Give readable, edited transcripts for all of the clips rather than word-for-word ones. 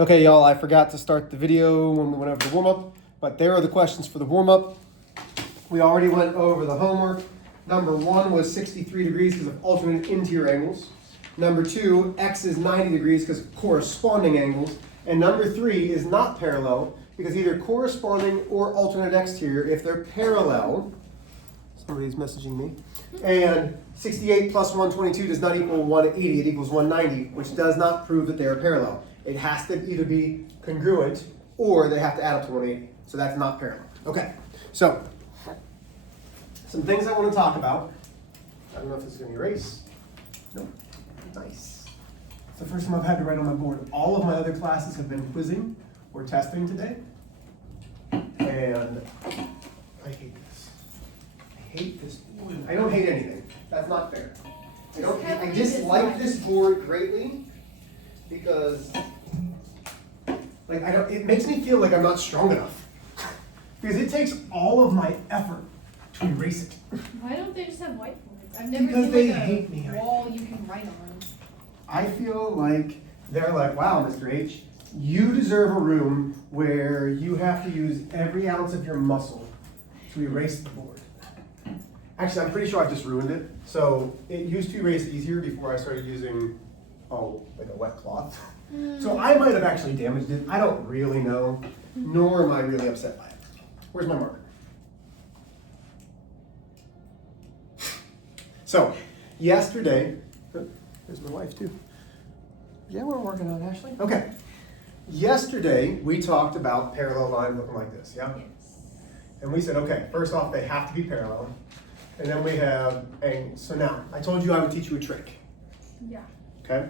Okay, y'all, I forgot to start the video when we went over the warm-up, but there are the questions for the warm-up. We already went over the homework. Number 1 was 63 degrees because of alternate interior angles. Number 2, x is 90 degrees because of corresponding angles. And number 3 is not parallel because either corresponding or alternate exterior, if they're parallel, somebody's messaging me, and 68 plus 122 does not equal 180, it equals 190, which does not prove that they are parallel. It has to either be congruent or they have to add up to 180. So that's not parallel. Okay, so some things I want to talk about. I don't know if this is going to erase. Nope. Nice. It's the first time I've had to write on my board. All of my other classes have been quizzing or testing today. And I hate this. I hate this. I don't hate anything. That's not fair. I dislike this board greatly because it makes me feel like I'm not strong enough. Because it takes all of my effort to erase it. Why don't they just have whiteboards? I've never Because seen they like hate me. a wall you can write on. I feel like they're like, wow, Mr. H, you deserve a room where you have to use every ounce of your muscle to erase the board. Actually, I'm pretty sure I've just ruined it. So it used to erase easier before I started using, like a wet cloth. So I might have actually damaged it. I don't really know, nor am I really upset by it. Where's my marker? So, yesterday, there's my wife too. Yeah, we're working on it, Ashley. Okay. Yesterday, we talked about parallel lines looking like this, yeah? Yes. And we said, okay, first off, they have to be parallel. And then we have angles. So now, I told you I would teach you a trick. Yeah. Okay?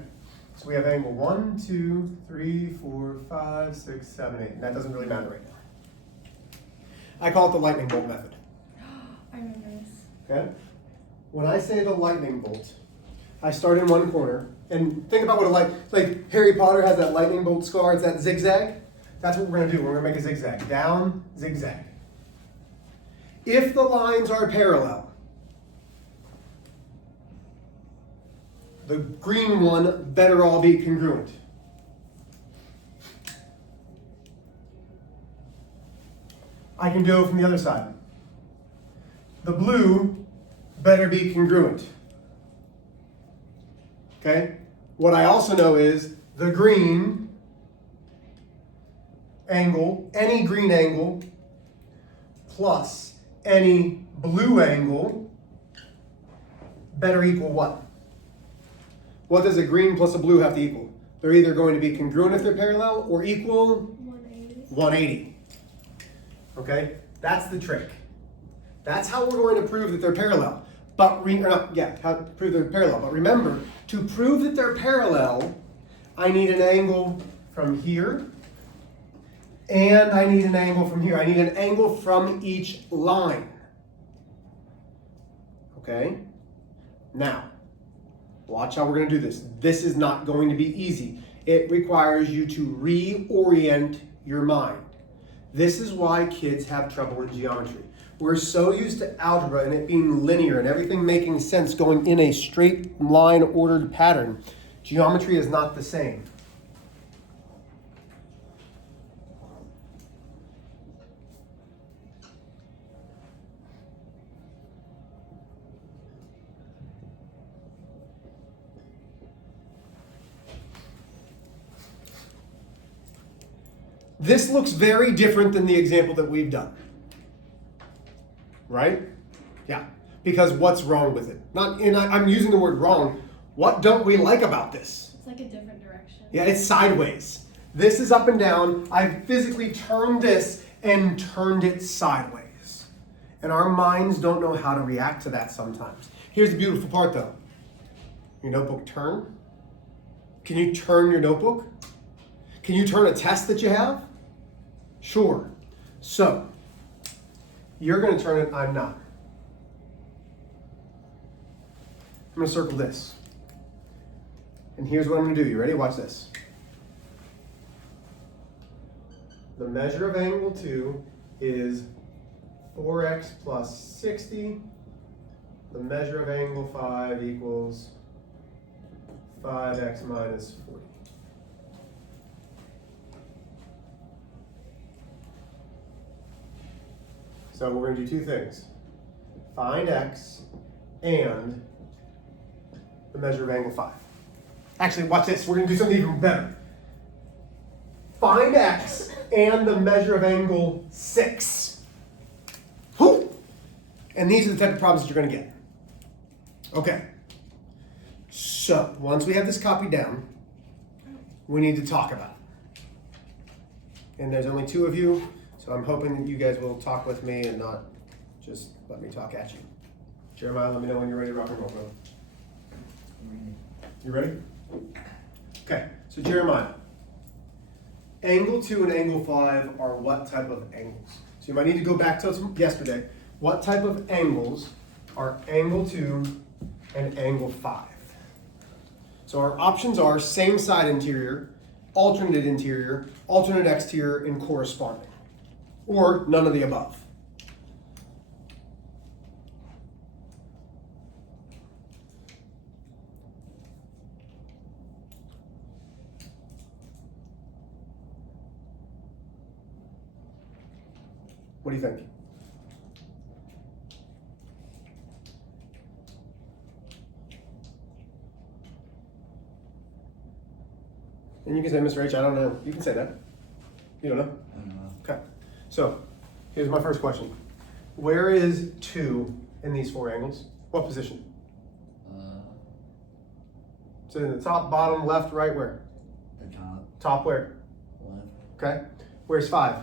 So we have angle 1, 2, 3, 4, 5, 6, 7, 8. And that doesn't really matter right now. I call it the lightning bolt method. I remember this. Okay? When I say the lightning bolt, I start in one corner. And think about what like Harry Potter has that lightning bolt scar. It's that zigzag. That's what we're going to do. We're going to make a zigzag. Down, zigzag. If the lines are parallel, the green one better all be congruent. I can go from the other side. The blue better be congruent. Okay? What I also know is the green angle, any green angle, plus any blue angle better equal what? What does a green plus a blue have to equal? They're either going to be congruent if they're parallel or equal 180. 180. Okay? That's the trick. That's how we're going to prove that they're parallel. How to prove they're parallel. But remember, to prove that they're parallel, I need an angle from here, and I need an angle from here. I need an angle from each line. Okay? Now, watch how we're going to do this. This is not going to be easy. It requires you to reorient your mind. This is why kids have trouble in geometry. We're so used to algebra and it being linear and everything making sense going in a straight line ordered pattern. Geometry is not the same. This looks very different than the example that we've done. Right? Yeah. Because what's wrong with it? I'm using the word wrong. What don't we like about this? It's like a different direction. Yeah, it's sideways. This is up and down. I've physically turned this and turned it sideways. And our minds don't know how to react to that sometimes. Here's the beautiful part though. Your notebook turn. Can you turn your notebook? Can you turn a test that you have? Sure. So, you're going to turn it, I'm not. I'm going to circle this. And here's what I'm going to do. You ready? Watch this. The measure of angle 2 is 4x plus 60. The measure of angle 5 equals 5x minus 40. So we're going to do two things. Find x and the measure of angle 5. Actually, watch this. We're going to do something even better. Find x and the measure of angle 6. Whew. And these are the type of problems that you're going to get. Okay. So, once we have this copied down, we need to talk about it. And there's only 2 of you, so I'm hoping that you guys will talk with me and not just let me talk at you. Jeremiah, let me know when you're ready to rock and roll, brother. You ready? Okay, so Jeremiah, angle 2 and angle 5 are what type of angles? So you might need to go back to yesterday. What type of angles are angle 2 and angle 5? So our options are same side interior, alternate interior, alternate exterior, and corresponding. Or none of the above. What do you think? And you can say, Mr. H, I don't know. You can say that. You don't know? I don't know. Okay. So, here's my first question. Where is 2 in these 4 angles? What position? So in the top, bottom, left, right, where? The top, Top where? left, Okay. Where's 5?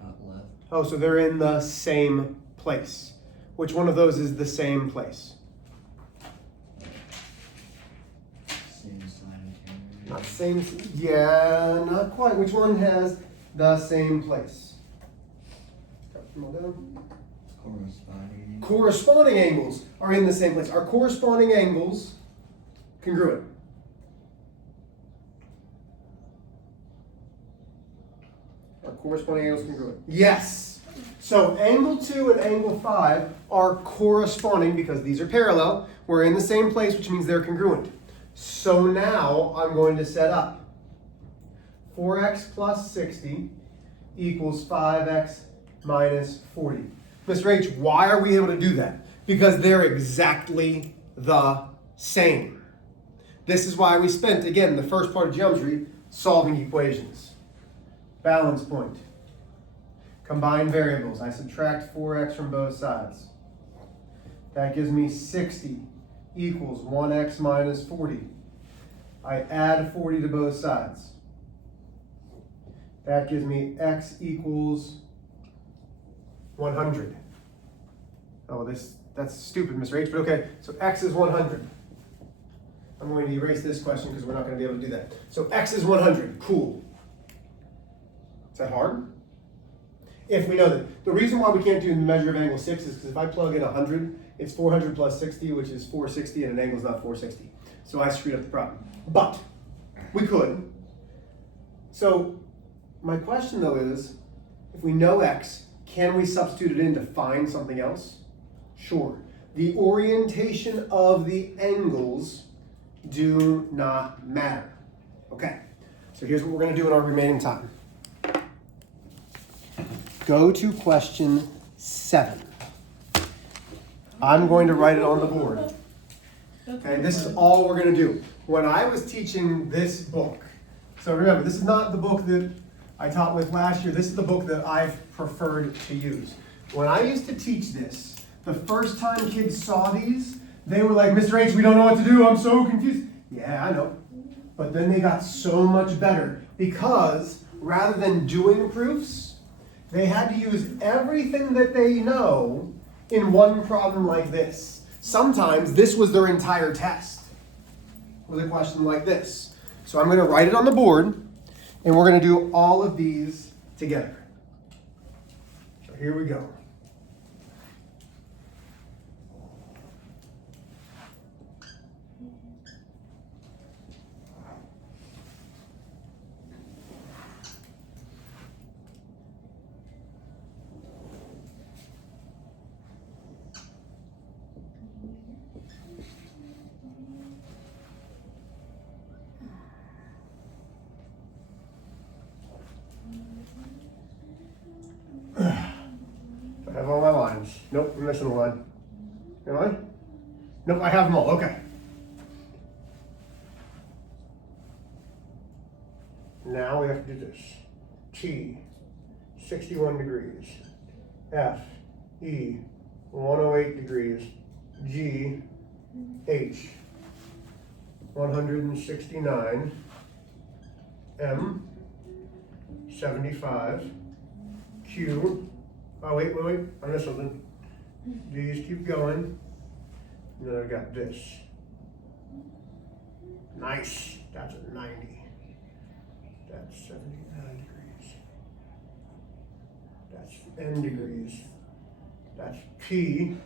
top left, Oh, so they're in the same place. Which one of those is the same place? same side interior. Not same, yeah, not quite. Which one has the same place? Come on down. Corresponding. Corresponding angles are in the same place. Are corresponding angles congruent? Are corresponding angles congruent? Yes. So angle 2 and angle 5 are corresponding because these are parallel. We're in the same place, which means they're congruent. So now I'm going to set up 4x plus 60 equals 5x minus 40. Mr. H, why are we able to do that? Because they're exactly the same. This is why we spent, again, the first part of geometry solving equations. Balance point. Combine variables. I subtract 4x from both sides. That gives me 60 equals 1x minus 40. I add 40 to both sides. That gives me x equals 100. Oh, that's stupid, Mr. H, but okay. So x is 100. I'm going to erase this question because we're not going to be able to do that. So x is 100. Cool. Is that hard? If we know that. The reason why we can't do the measure of angle 6 is because if I plug in 100, it's 400 plus 60, which is 460, and an angle is not 460. So I screwed up the problem. But we could. So my question though is, if we know x, can we substitute it in to find something else? Sure. The orientation of the angles do not matter. Okay, so here's what we're going to do in our remaining time. Go to question 7. I'm going to write it on the board. Okay, this is all we're going to do. When I was teaching this book, so remember, this is not the book that I taught with last year. This is the book that I've preferred to use. When I used to teach this, the first time kids saw these, they were like, Mr. H, we don't know what to do. I'm so confused. Yeah, I know. But then they got so much better because rather than doing proofs, they had to use everything that they know in one problem like this. Sometimes this was their entire test with a question like this. So I'm going to write it on the board, and we're going to do all of these together. So here we go. I have all my Nope, I'm missing a line. Am I? Nope, I have them all. Okay. Now we have to do this. T, 61 degrees. F, E, 108 degrees. G, H, 169. M, 75. Q, oh wait, I missed something. These keep going. And then I've got this. Nice, that's a 90. That's 79 degrees. That's N degrees. That's P.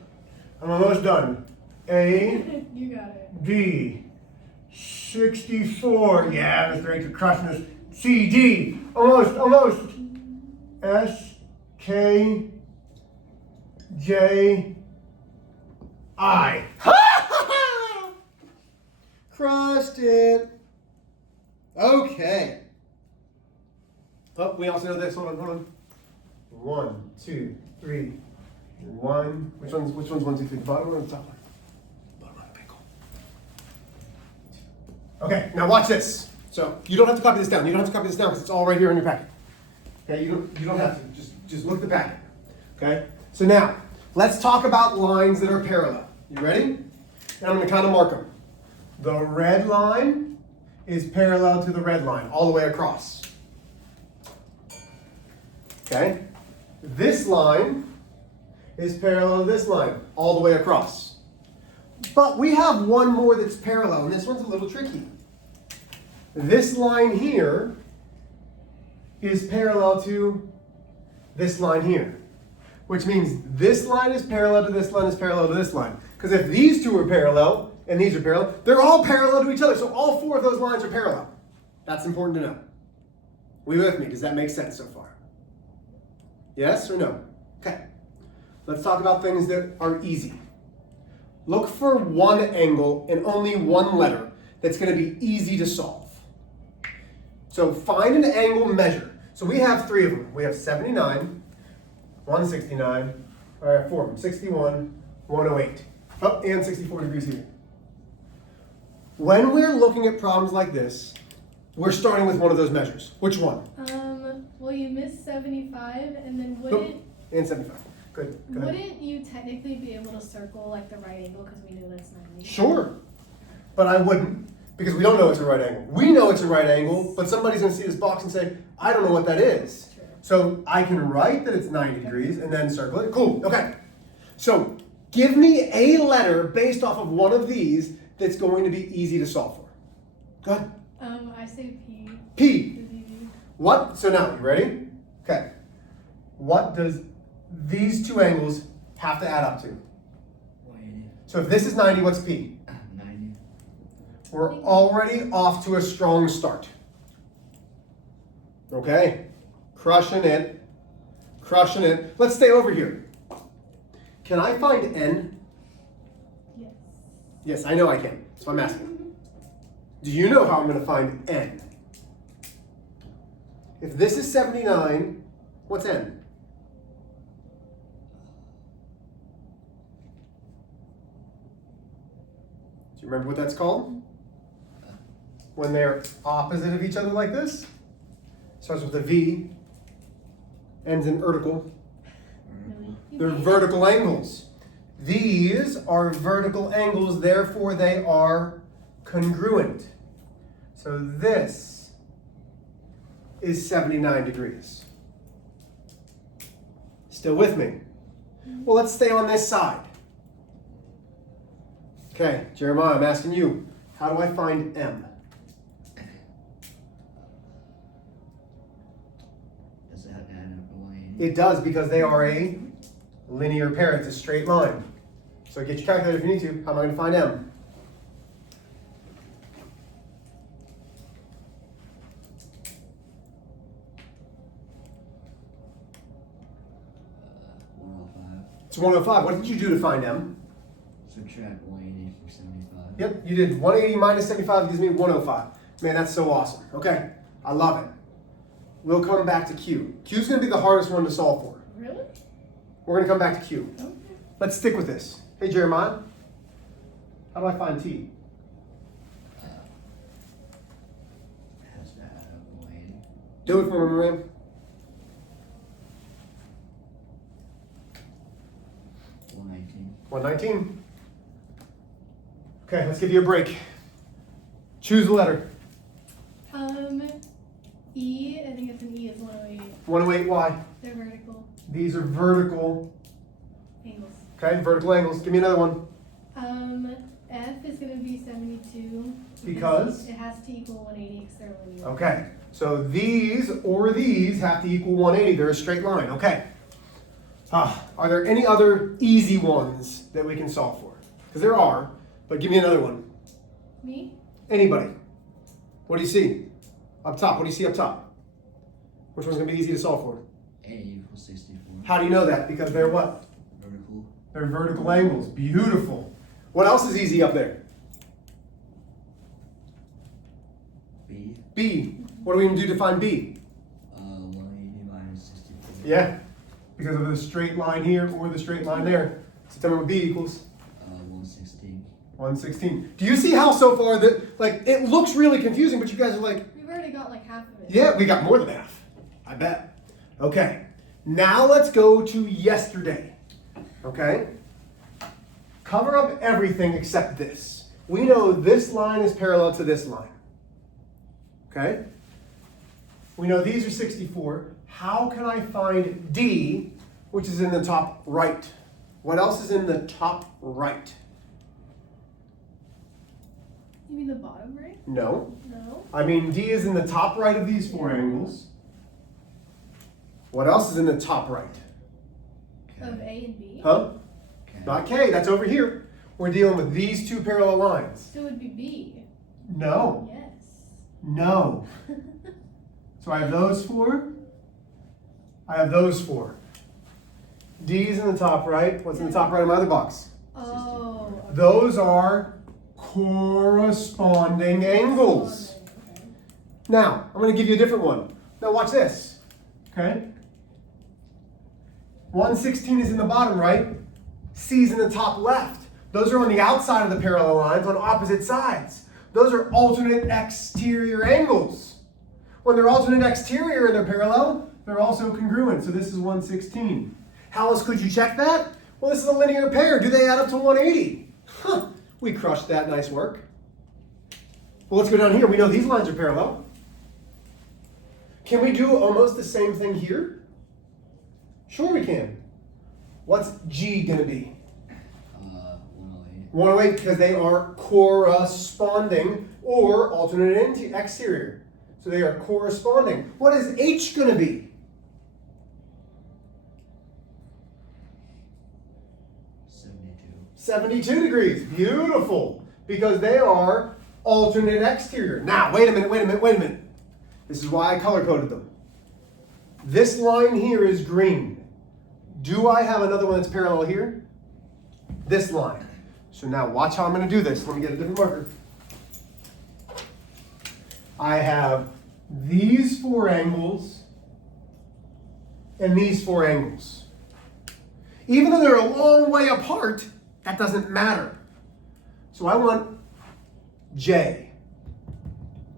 I'm almost done. A, You got it. B, 64. Yeah, Mr. H, you're crushing this. C, D, almost. S, K, J, I. Crushed it. Okay. Oh, we also know this. Hold on. 1, 2, 3. 1. Which one's 1, 2, 3? The bottom one or the top one? Bottom one. Okay, cool. Okay, now watch this. So you don't have to copy this down. You don't have to copy this down because it's all right here in your packet. Okay, you don't have to. Just look at the packet. Okay? So now, let's talk about lines that are parallel. You ready? And I'm going to kind of mark them. The red line is parallel to the red line all the way across. Okay? This line is parallel to this line all the way across. But we have one more that's parallel, and this one's a little tricky. This line here is parallel to this line here, which means this line is parallel to this line is parallel to this line. Because if these two are parallel and these are parallel, they're all parallel to each other. So all 4 of those lines are parallel. That's important to know. We with me? Does that make sense so far? Yes or no? Okay. Let's talk about things that are easy. Look for one angle and only one letter that's going to be easy to solve. So find an angle measure. So we have 3 of them. We have 79, 169, all right, 4 of them, 61, 108. Oh, and 64 degrees here. When we're looking at problems like this, we're starting with one of those measures. Which one? Well, you missed 75, and then wouldn't And 75. Good. Go ahead. wouldn't you technically be able to circle like the right angle because we know that's 90? Sure, but I wouldn't because we don't know it's a right angle. We know it's a right angle, but somebody's going to see this box and say, I don't know what that is. True. So I can write that it's 90 degrees and then circle it. Cool. Okay. So give me a letter based off of one of these that's going to be easy to solve for. Go ahead. I say P. P. Is easy. What? So now, you ready? Okay. What does these 2 angles have to add up to? 180. So if this is 90, what's P? 90. We're already off to a strong start. Okay. Crushing it. Crushing it. Let's stay over here. Can I find N? Yes. Yes, I know I can. So I'm asking. Do you know how I'm going to find N? If this is 79, what's N? Do you remember what that's called? When they're opposite of each other like this? Starts with a V, ends in vertical. Really? They're vertical angles. These are vertical angles, therefore they are congruent. So this is 79 degrees. Still with me? Well, let's stay on this side. Okay, Jeremiah, I'm asking you, how do I find M? Does that add up to 180? It does because they are a linear pair. It's a straight line. So get your calculator if you need to. How am I going to find M? It's 105. What did you do to find M? Subtract 180 from 75. Yep, you did 180 minus 75 gives me 105. Man, that's so awesome. Okay, I love it. We'll come back to Q. Q's going to be the hardest one to solve for. Really? We're going to come back to Q. Okay. let's stick with this. Hey, Jeremiah, how do I find T? Has to add up 180. Do it for me, Miriam. 119. 119. Okay, let's give you a break. Choose a letter. E, I think it's an E, it's 108. 108, why? They're vertical These are vertical. angles. Okay, vertical angles. Give me another one. F is gonna be 72. Because? It has to equal 180 because they're linear. Okay, so these or these have to equal 180. They're a straight line. Okay. Are there any other easy ones that we can solve for? Because there are, but give me another one. Me? Anybody? What do you see? Up top, what do you see up top? Which one's gonna be easy to solve for? A equals 64. How do you know that? Because they're what? Vertical. They're vertical angles. Beautiful. What else is easy up there? B. B. What are we gonna do to find B? 180 minus 64. Yeah, because of the straight line here or the straight line there. So tell me what B equals. 116. 116. Do you see how so far that, like, it looks really confusing, but you guys are like, We've already got like half of it. yeah, we got more than half. I bet. Okay, now let's go to yesterday. Okay? Cover up everything except this. We know this line is parallel to this line. Okay? We know these are 64. How can I find D, which is in the top right? What else is in the top right? You mean the bottom right? No. No. I mean, D is in the top right of these four angles. What else is in the top right? Of A and B? Huh? K. Not K, that's over here. We're dealing with these two parallel lines. So it would be B. No. Yes. No. So I have those four. I have those four. D's in the top right. What's in the top right of my other box? Oh. Okay. Those are corresponding angles. Okay. Now, I'm going to give you a different one. Now watch this. Okay? 116 is in the bottom right. C's in the top left. Those are on the outside of the parallel lines on opposite sides. Those are alternate exterior angles. When they're alternate exterior and they're parallel, they're also congruent. So this is 116. How else could you check that? Well, this is a linear pair. Do they add up to 180? Huh. We crushed that. Nice work. Well, let's go down here. We know these lines are parallel. Can we do almost the same thing here? Sure we can. What's G going to be? 108. 108 because they are corresponding or alternate exterior. So they are corresponding. What is H going to be? 72 degrees. Beautiful. Because they are alternate exterior. Now, wait a minute. This is why I color coded them. This line here is green. Do I have another one that's parallel here? This line. So now watch how I'm going to do this. Let me get a different marker. I have these four angles and these four angles. Even though they're a long way apart, that doesn't matter. So I want J.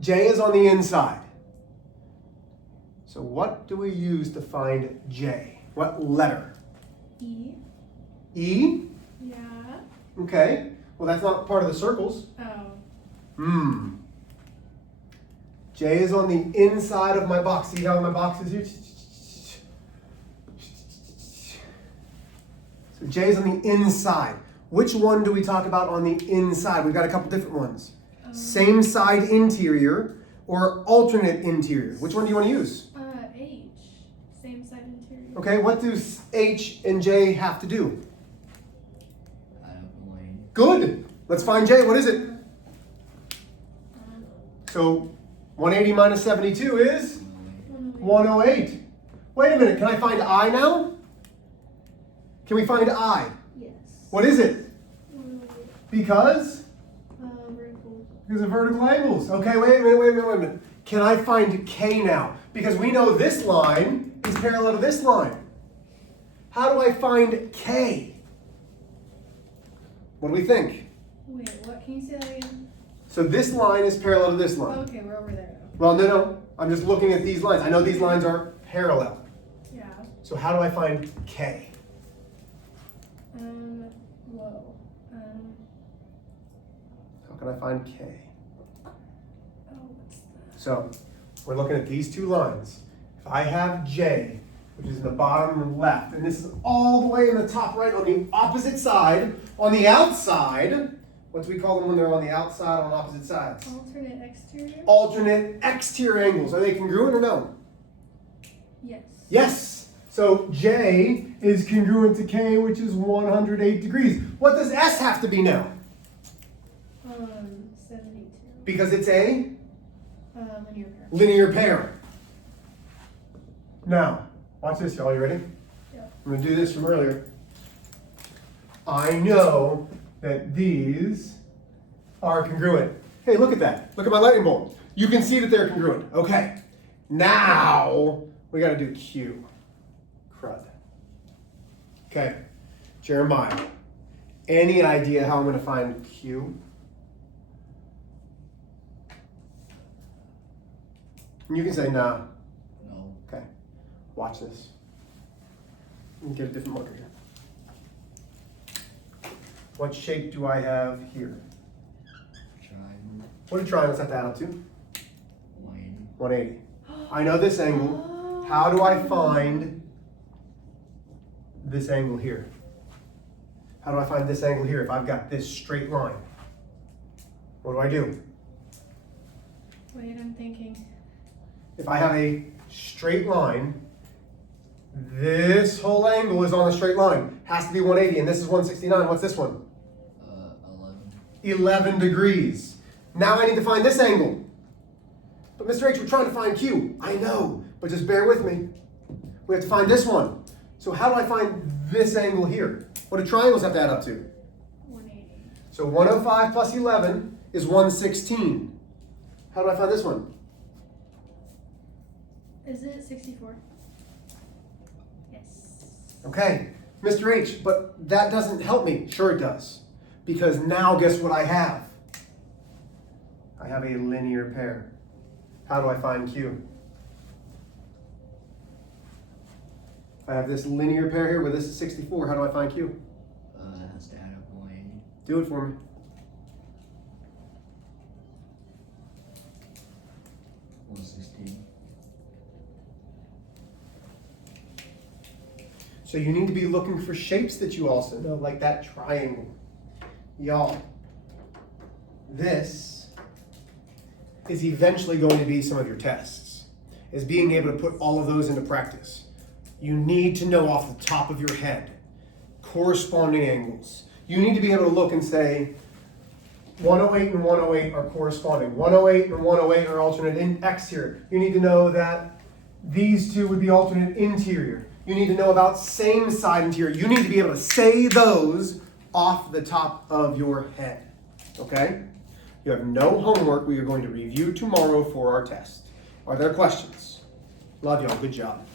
J is on the inside. So what do we use to find J? What letter? E. E? Yeah. Okay. Well, that's not part of the circles. Oh. J is on the inside of my box. See how my box is here? So J is on the inside. Which one do we talk about on the inside? We've got a couple different ones. Same side interior or alternate interior. Which one do you want to use? H. Same side interior. Okay, what do H and J have to do? I don't know. 180. Good. Let's find J. What is it? So 180 minus 72 is 108. 108. Wait a minute. Can I find I now? Can we find I? Yes. What is it? 108. Because? Vertical. Because of vertical angles. Okay, wait a minute. Can I find K now? Because we know this line is parallel to this line. How do I find K? What do we think? Wait, what? Can you say that again? So this line is parallel to this line. Okay, we're over there now. Well, no. I'm just looking at these lines. I know these lines are parallel. Yeah. So how do I find K? Whoa. How can I find K? Oh, what's that? So we're looking at these two lines. If I have J, which is in the bottom left, and this is all the way in the top right on the opposite side, on the outside, what do we call them when they're on the outside on opposite sides? Alternate exterior? Alternate exterior angles. Are they congruent or no? Yes. Yes. So J is congruent to K, which is 108 degrees. What does S have to be now? 72. Because it's a Linear pair. linear pair. Now, watch this, y'all. You ready? Yeah. I'm going to do this from earlier. I know that these are congruent. Hey, look at that. Look at my lightning bolt. You can see that they're congruent. Okay. Now, we got to do Q. Crud. Okay. Jeremiah, any idea how I'm going to find Q? And you can say, nah. No. Okay. Watch this. Let me get a different marker here. What shape do I have here? Triangle. What do triangles have to add up to? 180. 180. I know this angle. How do I find this angle here? How do I find this angle here if I've got this straight line? What do I do? Wait, I'm thinking. If I have a straight line, this whole angle is on a straight line. Has to be 180, and this is 169. What's this one? 11. 11 degrees. Now I need to find this angle. But Mr. H, we're trying to find Q. I know, but just bear with me. We have to find this one. So how do I find this angle here? What do triangles have to add up to? 180. So 105 plus 11 is 116. How do I find this one? Is it 64? Yes. Okay, Mr. H, but that doesn't help me. Sure it does. Because now guess what I have? I have a linear pair. How do I find Q? If I have this linear pair here where this is 64, how do I find Q? It has to add up 180. Do it for me. So you need to be looking for shapes that you also know, like that triangle. Y'all, this is eventually going to be some of your tests, is being able to put all of those into practice. You need to know off the top of your head corresponding angles. You need to be able to look and say, 108 and 108 are corresponding. 108 and 108 are alternate exterior. You need to know that these two would be alternate interior. You need to know about same side interior. You need to be able to say those off the top of your head. Okay? You have no homework. We are going to review tomorrow for our test. Are there questions? Love y'all. Good job.